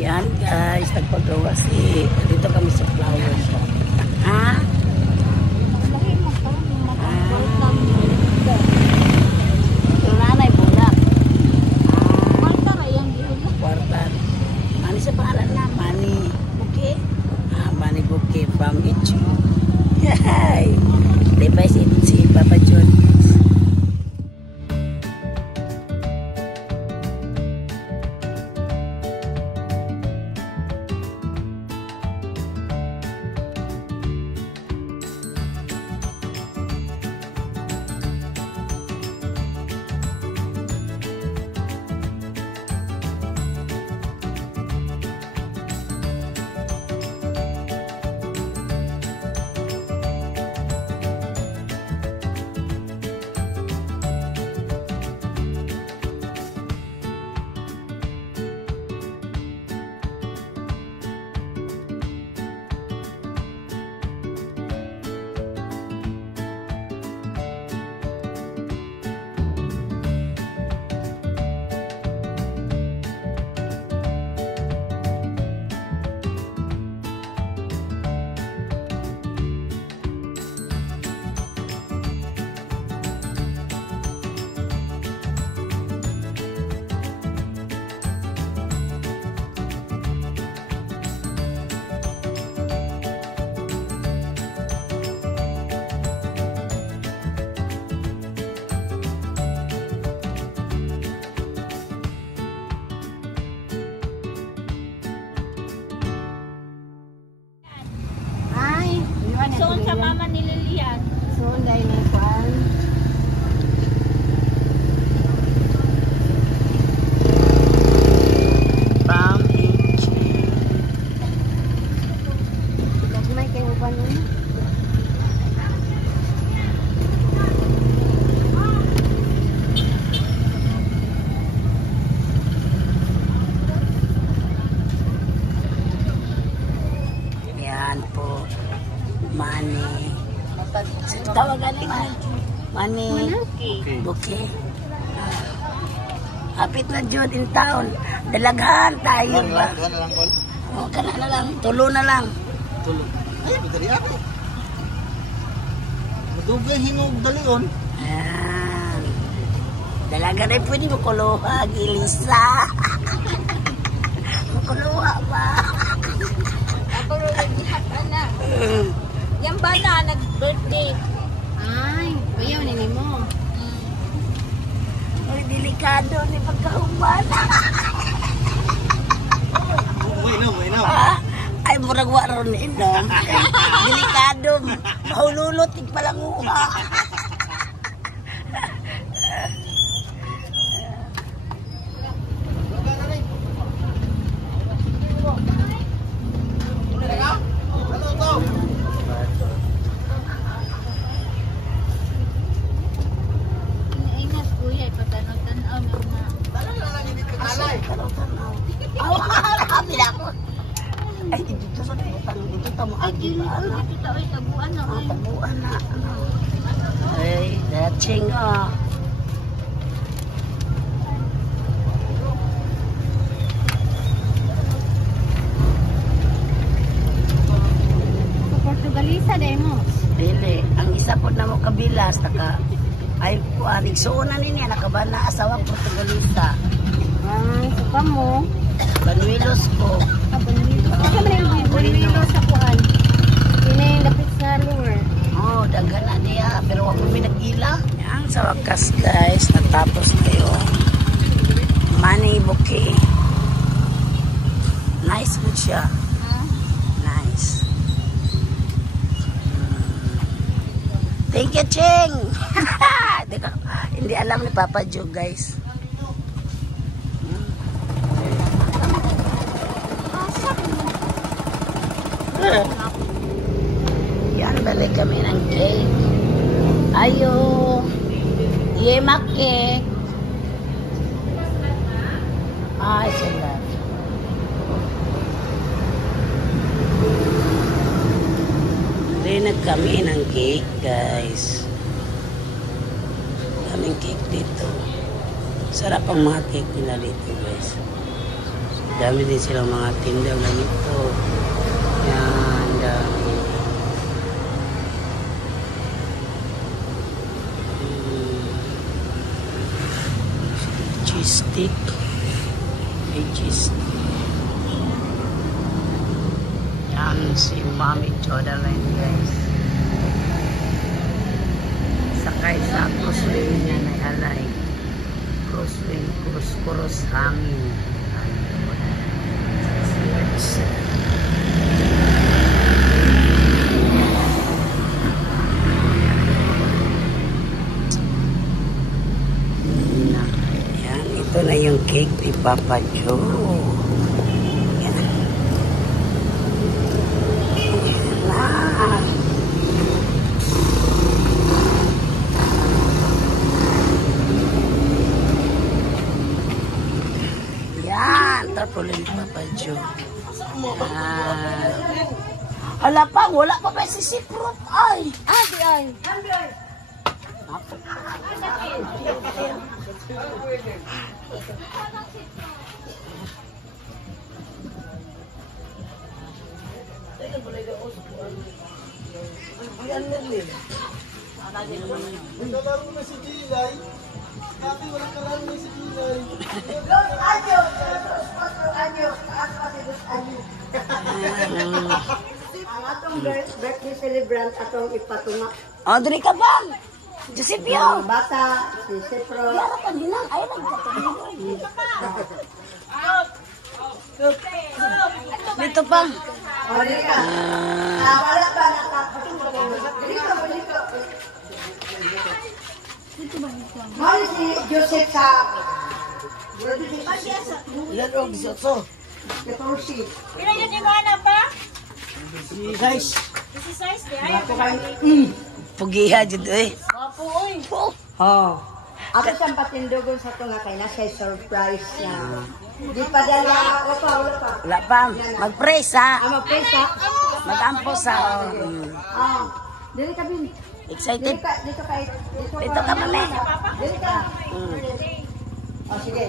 Yan guys, nagpagawa si dito kami sa flower shop. Ha? Yung nanay bulak. Kwarta ra yung gihula. Kwarta. Mani sa pangalan na, Mani Buke. Mani Buke from Ichi. Yay! Diba si Papa John? So, sa mama ni Lilian. So, dahil na kuan. From Ichi. Lagmay kayo ba nun? Yan po. Mani. Tawagan ni Mani Buke. Hapit na Jud in town. Dalaghan tayo ba? O, kana na lang. Tulo na lang. Ay, bigari ako. Madugay hinog dalion. Ayan. Dalaga rin pwede makuluha. Gilisa. Makuluha ba? Ako rin gihat na. Yang bana nag-birthday. Ay, bayaw nini mo. Ay, delikado ni pagkahuman. May na. Ay, murag waron ni Indong. Delikado. Mahululot, tigpalanguha. Ingat kuya, ipatanaw-tanaw mga. Ay, dito sa dito tamo Agi agi na, ba? dito tayo tabuan na. Tabuan na. Ay, dating Sa Portugalisa, dahil mo. Dili, ang isa po na mo kabilas taka ay kuanig suunan niya nakabana asawa Portugalista. Ay, suka mo. Banuilos ko. Banwilo. Kasi man yung banwilo sa kuan. Yun yung dapit sa lure. Oh, dagan na niya pero wag mo nagila. Yan sa wakas guys, natapos na yung Mani Buke. Nice good siya. Nice. Thank you, Ching. Hindi alam ni Papa Joe, guys. Yan, balik kami ng cake. Ayo. Yemak cake. Ay, sila. Rinag kami ng cake, guys. Daming cake dito. Sarap ang mga cake nila dito, guys. Dami din silang mga tindaw na nito. Yan, dami. Cheese stick. May cheese stick. Yan si Mami Jodaline, guys. Sakay sa crosswind niya na alay. Crosswind, cross hangin. Yan, ito na yung cake ni Papa Joe. Yan. Yan na. Yan, tarpaulin ni Papa Joe. Yan. Hala pa, wala pa ba si Siprot? Ay! Ay. Kalaro na si Gilay. Ate, walang kalaro na si Gilay. Ang atong birthday celebrant atong ipatunga. Audrey ka ba? Josephio! Ang bata, si Sepro. Yara ka nilang. Ay, nagkatabi. Dito pa. O, dito. Wala ba nakapatulog? Dito. Mali si Joseph sa... Yan o, gisotso. 14. Pila yun yung mga pa? Si guys. This is size, di ay. Ako kayo. Pugiha dito eh. Wapo, oy. Oh. Ako siyang patindogon sa ito nga kay na siya surprise niya. Di pa dala. Wala pa. Wala pa. Mag-praise ha. Magpresa. Mag-ampos ha. Dili ka, Bin. Excited? Dito ka. Dito ka, mami. Dito ka. O, sige.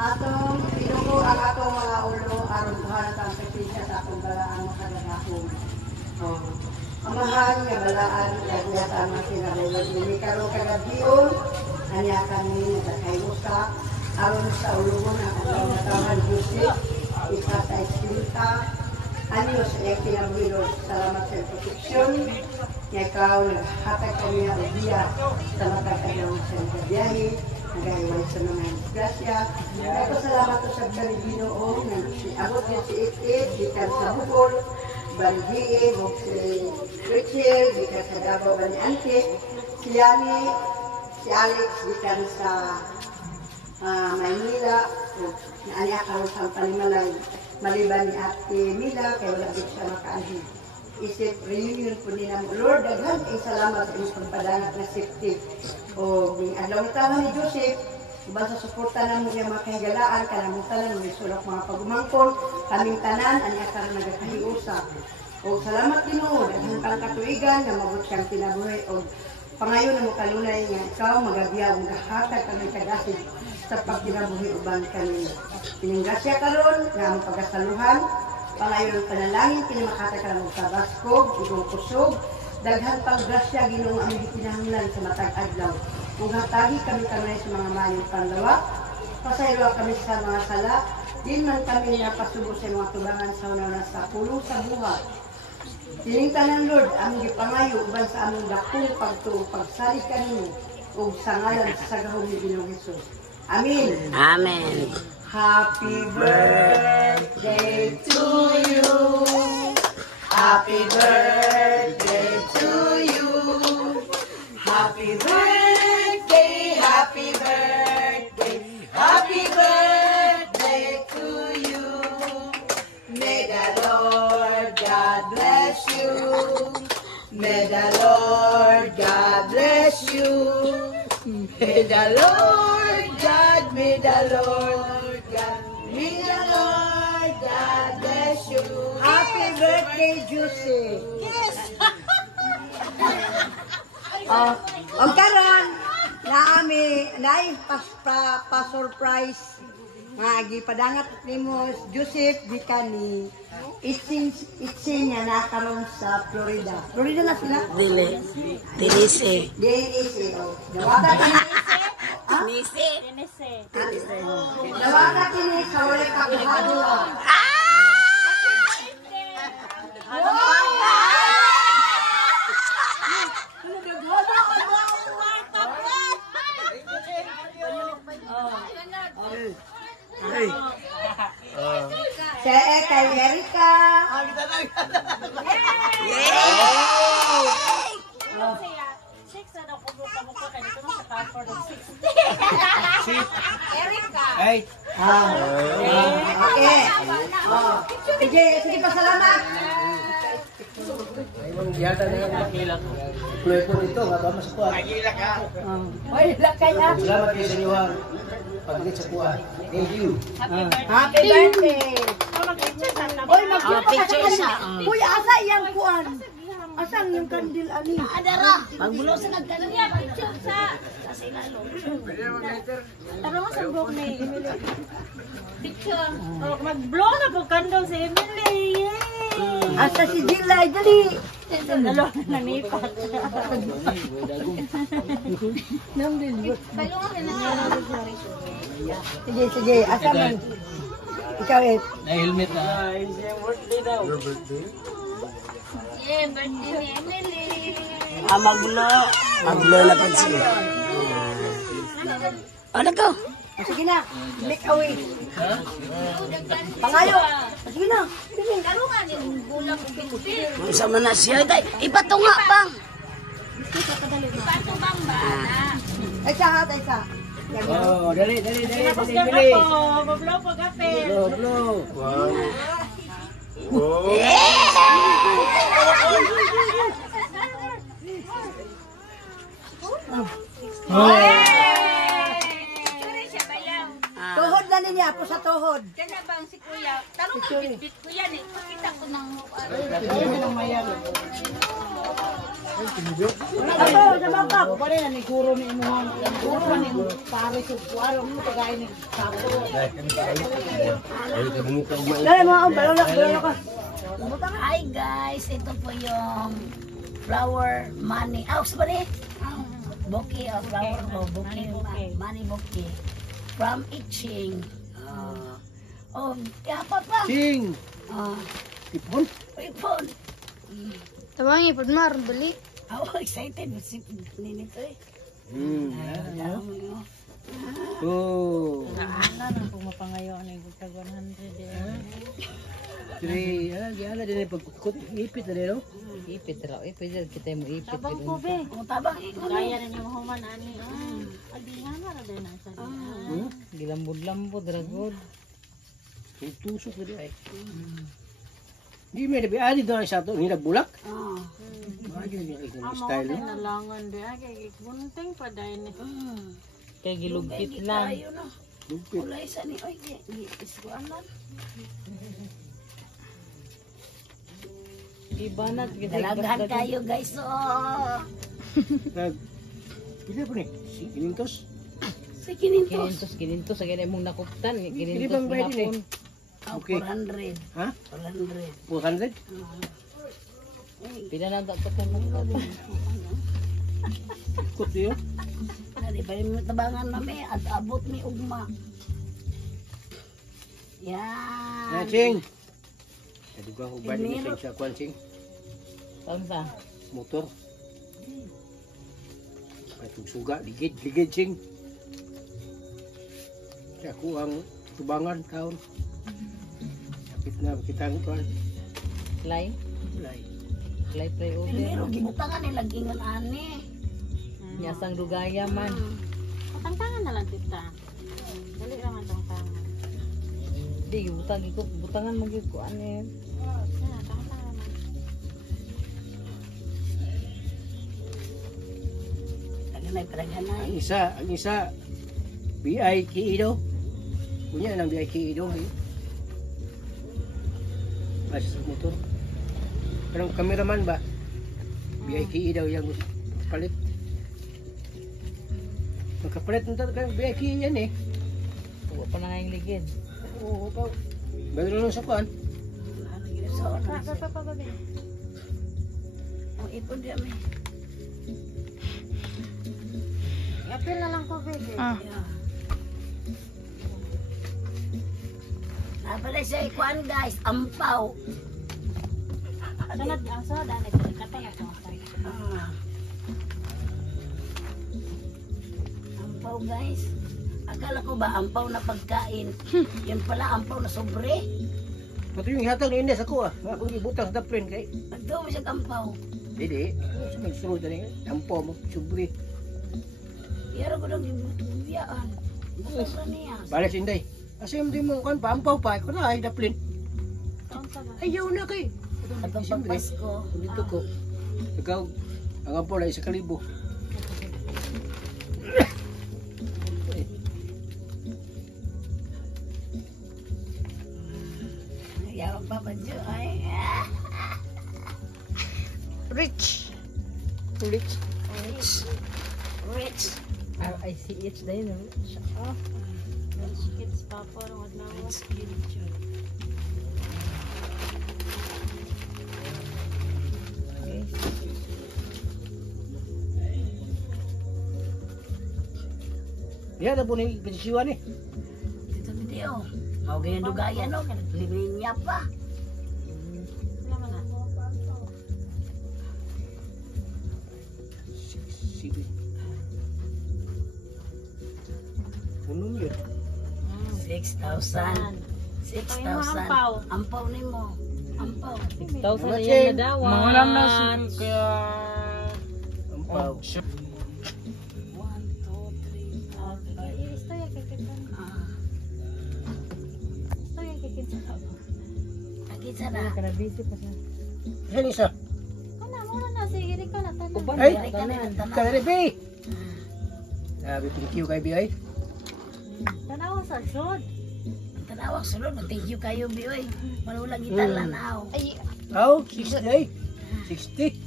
Atong pinuko ang atong mga ulo aron buhanan ang pagpisa sa atong balaan makadagakong. Ang mahal nga balaan kaya tama sinabulag ni karo kagabion anya kami nagkayusa aron sa ulungon ang atong natawan Joseph isa sa eskwenta anyo sa iyang kinabuhilo. Salamat sa proteksyon nga ikaw naghatag kami ang biya sa matagkadaw sa biyahe nagayaway sa mga disgrasya. Nagpasalamat ko sa Ginoo nga abot niya si It, gikan sa Bukol, Bangie, o si Richel, gikan sa Davao Baniante, si Yani, si Alex, gikan sa Maynila, o naanya ka sa Palimalay, maliban ni Ate Mila, kaya wala din siya makaanhin. Isip reunion po ni ng Lord, daghan ay salamat sa inyong pagpadangat na safety. O adlaw na tama ni Joseph, iba sa suporta na mo niya mga kahigalaan, kanamutan na may sulok mga pagumangkon, kaming tanan, anya ka nagakahiusa. O salamat Ginoo, daghan kang katuigan, na mabot kang kinabuhi, o pangayon na mo kalunay nga ikaw, magabiya, magahatag kami kadasid sa pagkinabuhi uban kanina. Pininggasya karon nga ang pagasaluhan, pangayon ng panalangin, pinamakata ka ng tabaskog, igong kusog, daghan pang grasya Ginoo ang pinahanglan sa matag adlaw. Kung hatagi kami sa mga mayong panlawa, pasaylo kami sa mga sala, din man kami napasubo sa mga tubangan sa una sa pulo sa buhat. Tiningtan ng Lord, ang gipangayo uban sa among dakong pagtuo, pagsalig kanino, ug sa ngalan sa gahom ni Ginoong Hesus. Amen. Amen. Happy birthday to you. Happy birthday to you. Happy birthday, happy birthday, happy birthday to you. May the Lord God bless you. May the Lord God bless you. May the Lord God, may the Lord God, may the Lord God bless you. Happy birthday, Juicy. Yes. Ang karon, naami, naay pa-surprise Gipadangat nimo Joseph Vicani. Itsin niya na karon sa Florida. Florida na sila? Dili. Tinisi. DNC. Dawata kini. Denise. Dawata kini sa wala kabuhaduan. Saya kay Erika. Six na daw kung buka-buka ka dito sa Crawford of 60. Erika. Hey. Okay. Sige, pasalamat. Yata na yung nakila ko. Ploy-ploy ito, nga ba masakwa? Oy, lakay ah. Salamat kayo sa inyo ha. Paglit sa kuha. Thank you. Happy birthday. Oy, Picture siya. Uy, asa iyang kuan? Asan yung kandil ani? Adara. Magbulo sa nagkanila. Picture sa. Tara mo sa vlog ni Emily. Picture. Oh, mag-blow na po kandong si Emily. Yay! Asa si Jilay dali. Dalo na nanipat. Sige, asa man? Ikaw eh. Na-helmet na. Yeah, birthday ni Emily. Magbulo. Magbulo na po siya. Ano ko? Sige na. Make away. Pangayo. Sige na. Karungan yung gulang upin-upin. Isa man na siya. Ipatunga bang. Patubang ba? Ay sa. Oh, dali. Tapos ka po. Mablow po kape. Blow. Tuhod na niya po sa tuhod. Kanya bang si Kuya? Tarong ang bit-bit ko yan eh. Pakita ko ng Ato, nabangkap. Pare na ni Kuro ni Imuhan. Kuro ni Paris ug Kuaro mo tagay ni Sapo. Dali mo ang balon ka. Hi guys, ito po yung flower money. Sa bali? Bouquet of flower. Bouquet. Money bouquet. From Itching. Yapa pa. Ching. Ipon. Ipon. Tabang ipod mar, bali. Excited. Nito eh. Oh. kung mapangayo na yung tag 100 eh. Three. Gana din yung pagkukot. Ipit na rin, no? Ipit raw, ipit kita mo ipit. Tabang po be. Tabang ikaw. Kaya rin yung human ani. Adi nga na rin ang sa Gilambod-lambod ragod. Tusok na rin ay. Hindi may nabi. Adi doon sa ito. Hindi nagbulak. Adi na yung style, no? nalangan be ay bunting pa dahil ni. Kay gilugkit lang. Kulay sa ni. Oy, iskuanan. Ibanat Dalaghan kayo guys. Pila po ni? Kinintos? Sa kinintos. Kinintos sa ganyan mong nakuptan. Pili bang bayad din eh? Okay. 400. Ha? 400. 400? Pila na dapat ka nakuptan. Ikot yun? Di ba yung tabangan namin at abot ni ugma. Yan. Ching! Nadugang ubad ni Ching sa kwan, Ching. Saan sa? Motor. Ay, suga. Ligid, Ching. Ako ang tubangan taon. Kapit na kita ang kwan. Fly? Lay. Fly play over. Pero gibutangan nila gingon ani. Nyasang dugaya man. Tangtangan na lang tita. Dali naman tangtangan. Di, butangan magiging ko ano yun. Taganay. Ang isa, BI Kiido. Punya ng BI Kiido. Mas motor. Parang cameraman ba? BI Kiido yung palit. Magkapalit ng BI Kiido yan eh. pa na nga yung ligid. Oo, pa. Bago lang sa kuan. Ano yun sa ano? Ang ipon di kami. Apil na lang ko, baby. Ah. Yeah. Napalay siya ikuan guys, ampaw. Sunod ang soda, nagkatay ako. Ah. Ampaw guys. Akala ko ba ampaw na pagkain? Yun pala ampaw na sobre. Pati yung ihatag ni Ines ako ah. Ako ibutang sa taprin kay. Ito mo siya ampaw. Dili. Sa may sunod na ampo mo subri. Yara ko lang ibutuyaan. Basta niya. Balas inday. Kasi hindi mo kan paampaw pa ko na ay daplin. Ayaw na kay. Atong Siyempre, pagpasko. dito ko. Ikaw ang ampo na 1,000. Yawang papadyo ay. Rich. Rich. Rich. Rich. R-I-C-H na yun. Oh. Kids pa po, wag na wag. Rich kid. Yan na po ni Pinsiwan eh. Dito video. Mau ganyan dugayan no, limin niya pa. Alam mo na. Sige. Unong yun. 6,000. 6,000. Ampaw. Ampaw ni mo. Ampaw. 6,000 na yan na daw. Mangulam na si kaya Ampaw. 1, 2, 3, 4, 5. Isto yung kikitan. Ah, Isto yung kikitan. lagi sana. Ka na busy pa siya. Yan isa. Kana, muna na. Sige, ka na. Tanan. Uban Ay! na Ka na tanan. tanan. Kaya Bi. Sabi thank you kay Bi ay. Tanawa sa shod. Tanawag sulod, thank you kayo Bioy. Manulang italan aw. Ay, Aw, 60 ay. 60.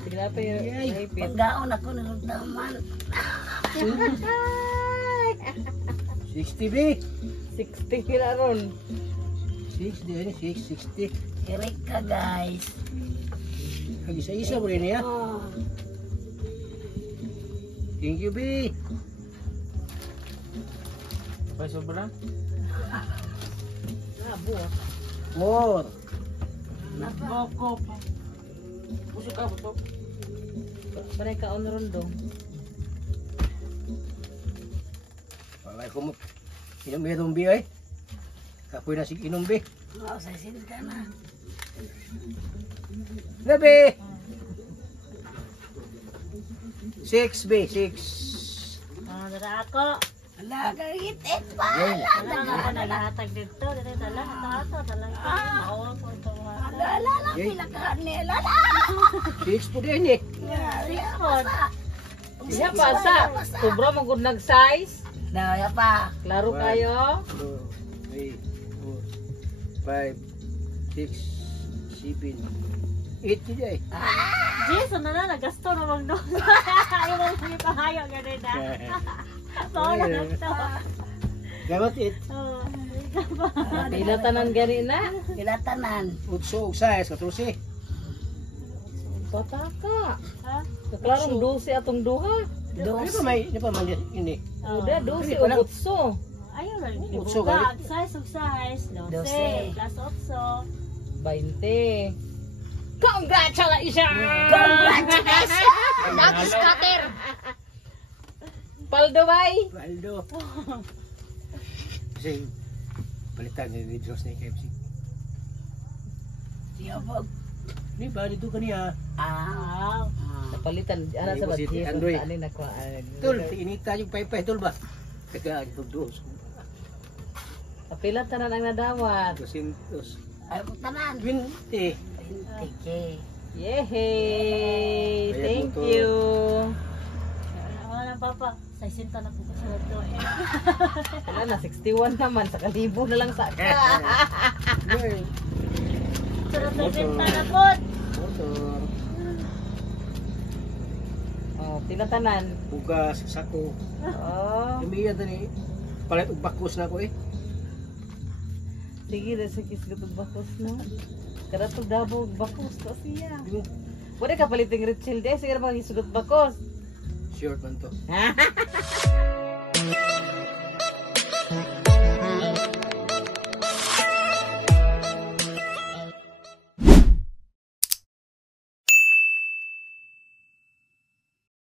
Sige na pa yung Yay. ipit. Panggaon ako ng taman. 60 Bi. 60 kila ron. 60 ani 60. Kirik ka guys. Kag isa-isa mo rin ya. Oh. Thank you Bi. pa sobra. Ah, buwak. More. Boko pa. Puso ka buto. Panay ka on ron do. Palay ko mo. Inom Bi ay. Kapoy na sig inom Bi. Oh, sa sinta na. Gabi. 6 Bi, 6. Dara ako. Ala, kagitit pa. Yay. Dala na lahatag dito. Dala na dala. Mawa ko ito. Ala, ala, ala, Yay. pinakahan nila. 6 po din eh. Iya pa sa. Sobra mo gud nag size. Daya pa. Klaro kayo. 2, 3, 4, 5, 6, 7, 8 din eh. Jason na nagasto na mag doon. Ayaw mo yung pahayo ganun na. So, nagasto. Gamat it. Pila tanan gani na. Kilatanan. Utso, size, 14. Pataka. Ha? Klarong 12 atong duha. Ano pa man ini? Uda 12 o butso. Ayaw lang. Utso Dibuka. kayo? Size of size. 12. 12. Plus 8. 20. Congratulations! Congratulations! Dati scatter. Paldo bay. Waldo. Kasi palitan ni Diyos na KFC. Yabog. Ni ba dito kaniya? Ah. Palitan ana sa Ay, badhi Android. ani na ko. Tol, inita yung paypay tol ba? Kaya dos. Pila tanan ang nadawat. 200. Ay, tanan. 20. 20K. Yehey! Ayan Thank po to. you. Wala na papa. Sa isinta na po kasi ito. Wala na 61 naman sa kalibo na lang sa ka. Yay. Sarap sa isinta na po. Motor. Oh, pila tanan. bugas, sako. Oh. Umiya tani palit og bakos na ko eh. Sige, dahil sa kisgot og bakos na. Kada to dabog bakos to siya. Pwede ka paliting Richel de, sige na mag isugot bakos. Sure man to.